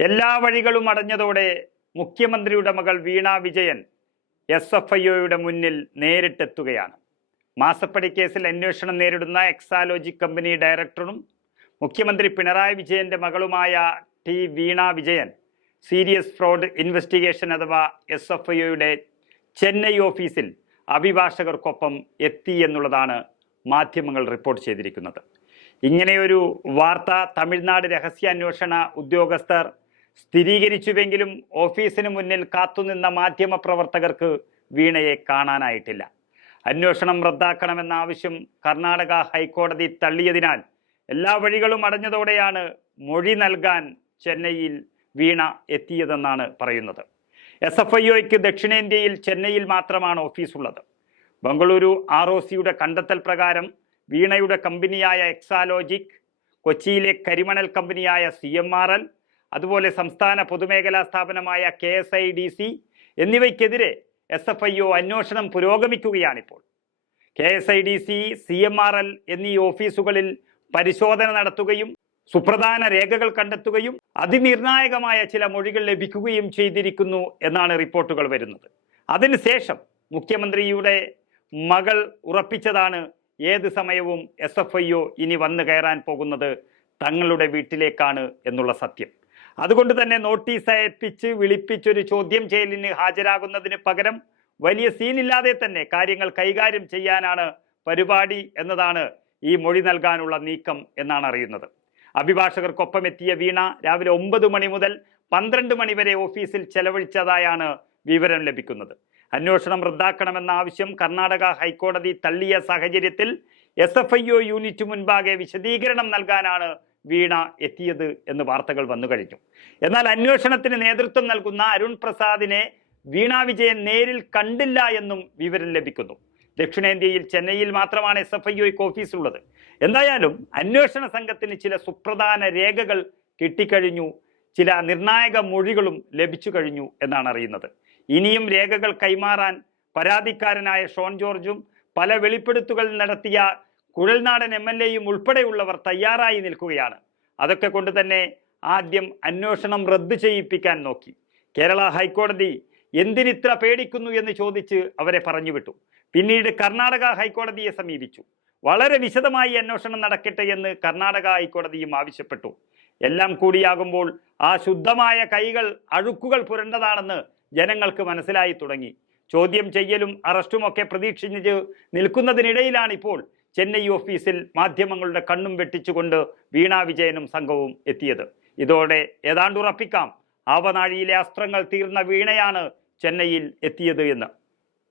എല്ലാ വഴികളും അടഞ്ഞതോടെ മുഖ്യമന്ത്രിയുടെ മകൾ വീണ വിജയൻ SFIOയുടെ മുന്നിൽ നേരിട്ടെത്തുകയാണ്. മാസപ്പടി കേസിൽ അന്വേഷണം നേരിടുന്ന എക്സാലോജിക് കമ്പനി ഡയറക്ടറും മുഖ്യമന്ത്രി പിണറായി വിജയന്റെ മകളുമായ Veena Vijayan serious fraud investigation അഥവാ SFIOയുടെ ചെന്നൈ ഓഫീസിൽ അഭിഭാഷകർക്കൊപ്പം എത്തി എന്നുള്ളതാണ് മാധ്യമങ്ങൾ റിപ്പോർട്ട് ചെയ്തിരിക്കുന്നത്. ഇങ്ങനെയൊരു വാർത്ത തമിഴ്നാട് രഹസ്യാന്വേഷണ ഉദ്യോഗസ്ഥർ സ്ഥിരീകരിച്ചുവെങ്കിലും ഓഫീസിന് മുന്നിൽ കാത്തുനിന്ന മാധ്യമ പ്രവർത്തകർക്ക് വീണയെ കാണാനായിട്ടില്ല. അന്വേഷണം റദ്ദാക്കണമെന്ന ആവശ്യം കർണാടക ഹൈക്കോടതി തള്ളിയതിനാൽ എല്ലാ വഴികളും അടഞ്ഞതോടെയാണ് മൊഴി നൽകാൻ ചെന്നൈയിൽ വീണ എത്തിയതെന്നാണ് പറയുന്നത്. SFIOയ്ക്ക് ദക്ഷിണേന്ത്യയിൽ ചെന്നൈയിൽ മാത്രമാണ് ഓഫീസുള്ളത്. ബംഗളൂരു ROCയുടെ കണ്ടെത്തൽ പ്രകാരം വീണയുടെ കമ്പനിയായ എക്സാലോജിക്, കൊച്ചിയിലെ കരിമണൽ കമ്പനിയായ CMRL, അതുപോലെ സംസ്ഥാന പൊതുമേഖലാ സ്ഥാപനമായ KSIDC എന്നിവയ്ക്കെതിരെ SFIO അന്വേഷണം പുരോഗമിക്കുകയാണിപ്പോൾ. KSIDC, CMRL എന്നീ ഓഫീസുകളിൽ പരിശോധന നടത്തുകയും സുപ്രധാന രേഖകൾ കണ്ടെത്തുകയും അതിനിർണായകമായ ചില മൊഴികൾ ലഭിക്കുകയും ചെയ്തിരിക്കുന്നു എന്നാണ് റിപ്പോർട്ടുകൾ വരുന്നത്. അതിനുശേഷം മുഖ്യമന്ത്രിയുടെ മകൾ ഉറപ്പിച്ചതാണ് ഏത് സമയവും SFIO ഇനി വന്നു കയറാൻ പോകുന്നത് തങ്ങളുടെ വീട്ടിലേക്കാണ് എന്നുള്ള സത്യം. അതുകൊണ്ട് തന്നെ നോട്ടീസ് അയപ്പിച്ച് വിളിപ്പിച്ചൊരു ചോദ്യം ചെയ്യലിന് ഹാജരാകുന്നതിന് പകരം വലിയ സീനില്ലാതെ തന്നെ കാര്യങ്ങൾ കൈകാര്യം ചെയ്യാനാണ് പരിപാടി എന്നതാണ് ഈ മൊഴി നൽകാനുള്ള നീക്കം എന്നാണ് അറിയുന്നത്. അഭിഭാഷകർക്കൊപ്പം എത്തിയ വീണ രാവിലെ 9 മണി മുതൽ 12 മണി വരെ ഓഫീസിൽ ചെലവഴിച്ചതായാണ് വിവരം ലഭിക്കുന്നത്. അന്വേഷണം റദ്ദാക്കണമെന്ന ആവശ്യം കർണാടക ഹൈക്കോടതി തള്ളിയ സാഹചര്യത്തിൽ SFIO യൂണിറ്റ് മുൻപാകെ വിശദീകരണം നൽകാനാണ് വീണ എത്തിയത് എന്ന് വാർത്തകൾ വന്നു കഴിഞ്ഞു. എന്നാൽ അന്വേഷണത്തിന് നേതൃത്വം നൽകുന്ന അരുൺ പ്രസാദിനെ വീണ വിജയൻ നേരിൽ കണ്ടില്ല എന്നും വിവരം ലഭിക്കുന്നു. ദക്ഷിണേന്ത്യയിൽ ചെന്നൈയിൽ മാത്രമാണ് SFIOയ്ക്ക് ഓഫീസുള്ളത്. എന്തായാലും അന്വേഷണ സംഘത്തിന് ചില സുപ്രധാന രേഖകൾ കിട്ടിക്കഴിഞ്ഞു, ചില നിർണായക മൊഴികളും ലഭിച്ചു കഴിഞ്ഞു എന്നാണ് അറിയുന്നത്. ഇനിയും രേഖകൾ കൈമാറാൻ പരാതിക്കാരനായ ഷോൺ ജോർജും പല വെളിപ്പെടുത്തുകൾ നടത്തിയ കുഴൽനാടൻ MLAയും ഉൾപ്പെടെയുള്ളവർ തയ്യാറായി നിൽക്കുകയാണ്. അതൊക്കെ കൊണ്ട് തന്നെ ആദ്യം അന്വേഷണം റദ്ദു ചെയ്യിപ്പിക്കാൻ നോക്കി. കേരള ഹൈക്കോടതി എന്തിനിത്ര പേടിക്കുന്നു എന്ന് ചോദിച്ച് അവരെ പറഞ്ഞുവിട്ടു. പിന്നീട് കർണാടക ഹൈക്കോടതിയെ സമീപിച്ചു. വളരെ വിശദമായി അന്വേഷണം നടക്കട്ടെ എന്ന് കർണാടക ഹൈക്കോടതിയും ആവശ്യപ്പെട്ടു. എല്ലാം കൂടിയാകുമ്പോൾ ആ ശുദ്ധമായ കൈകൾ അഴുക്കുകൾ പുരണ്ടതാണെന്ന് ജനങ്ങൾക്ക് മനസ്സിലായി തുടങ്ങി. ചോദ്യം ചെയ്യലും അറസ്റ്റുമൊക്കെ പ്രതീക്ഷിച്ച് നിൽക്കുന്നതിനിടയിലാണ് ഇപ്പോൾ ചെന്നൈ ഓഫീസിൽ മാധ്യമങ്ങളുടെ കണ്ണും വെട്ടിച്ചുകൊണ്ട് വീണ വിജയനും സംഘവും എത്തിയത്. ഇതോടെ ഏതാണ്ട് ഉറപ്പിക്കാം ആവനാഴിയിലെ അസ്ത്രങ്ങൾ തീർന്ന വീണയാണ് ചെന്നൈയിൽ എത്തിയത് എന്ന്.